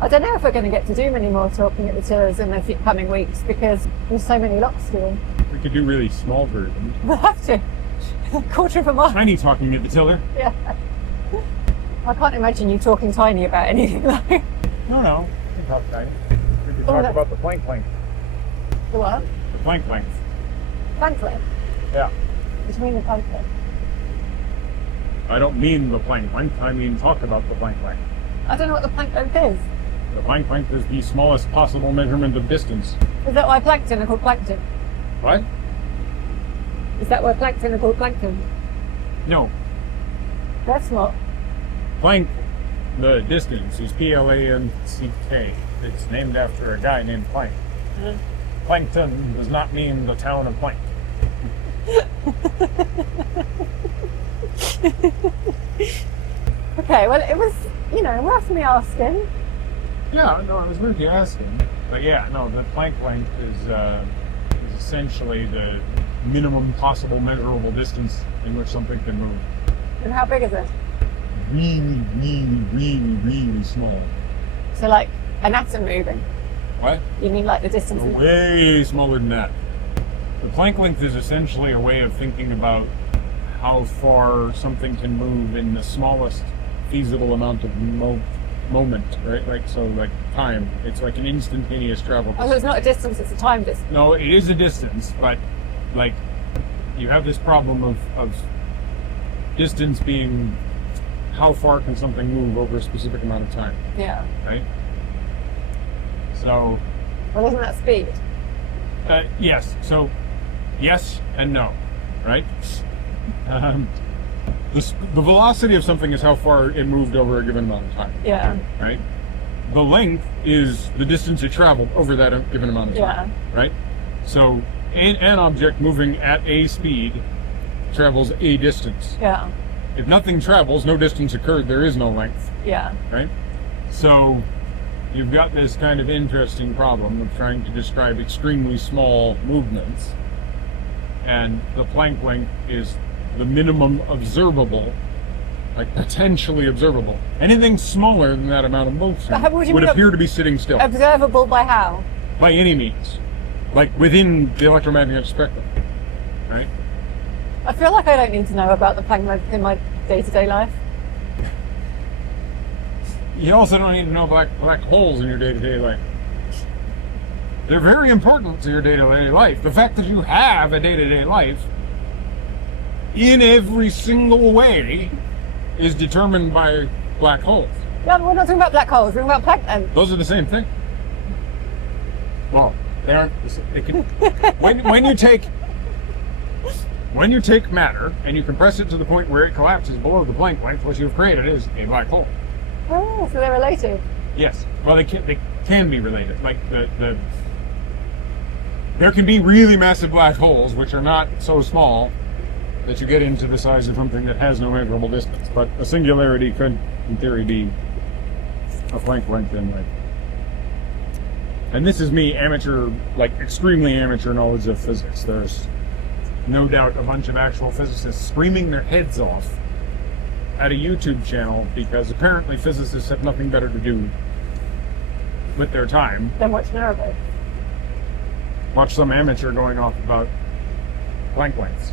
I don't know if we're going to get to do many more talking at the tillers in the coming weeks because there's so many lots to do. We could do really small versions. We'll have to. Quarter of a mile. Tiny talking at the tiller. Yeah. I can't imagine you talking tiny about anything though. No. We can talk tiny. We can Oh, talk that- about the Planck length. The what? The Planck length. Planck length? Yeah. What do you mean the Planck length? I don't mean the Planck length. I mean talk about the Planck length. I don't know what the Planck length is. The Planck length is the smallest possible measurement of distance. Is that why plankton are called plankton? What? Is that why plankton are called plankton? No. That's not. Planck, the distance, is Planck. It's named after a guy named Planck. Plankton does not mean the town of Planck. Okay, well, it was, worth me asking. Yeah, no, it was worth you asking. But yeah, no, the Planck length is essentially the minimum possible measurable distance in which something can move. And how big is it? Really, really, really, really small. So, like, an atom moving? What? You mean like the distance? Way smaller than that. The Planck length is essentially a way of thinking about how far something can move in the smallest feasible amount of moment, right? Like, so, like, time. It's like an instantaneous travel Oh, distance. so it's not a distance, it's a time distance. No, it is a distance, but, like, you have this problem of distance being how far can something move over a specific amount of time, Yeah. right? So, Well, isn't that speed? yes. So, yes and no, right? The velocity of something is how far it moved over a given amount of time, Yeah. right? The length is the distance it traveled over that given amount of time, right? So, an object moving at a speed travels a distance. Yeah. If nothing travels, no distance occurred, there is no length, Yeah. right? So, you've got this kind of interesting problem of trying to describe extremely small movements. And the Planck length is the minimum observable, like potentially observable. Anything smaller than that amount of motion But how would you would mean appear to be sitting still, Observable by how? by any means. Like within the electromagnetic spectrum, right? I feel like I don't need to know about the Planck length in my day-to-day life. You also don't need to know black holes in your day-to-day life. They're very important to your day-to-day life. The fact that you have a day-to-day life in every single way is determined by black holes. Yeah, but we're not talking about black holes, we're talking about plankton. Those are the same thing. Well, they aren't. They can, when you take matter and you compress it to the point where it collapses below the Planck length, what you've created is a black hole. Oh, so they're related. Yes. Well, they can be related. Like there can be really massive black holes which are not so small that you get into the size of something that has no measurable distance. But a singularity could, in theory, be a Planck length in length. And this is me, amateur, like extremely amateur knowledge of physics. There's no doubt a bunch of actual physicists screaming their heads off at a YouTube channel because apparently physicists have nothing better to do with their time. Then watch Narrowboat. Watch some amateur going off about Planck lengths.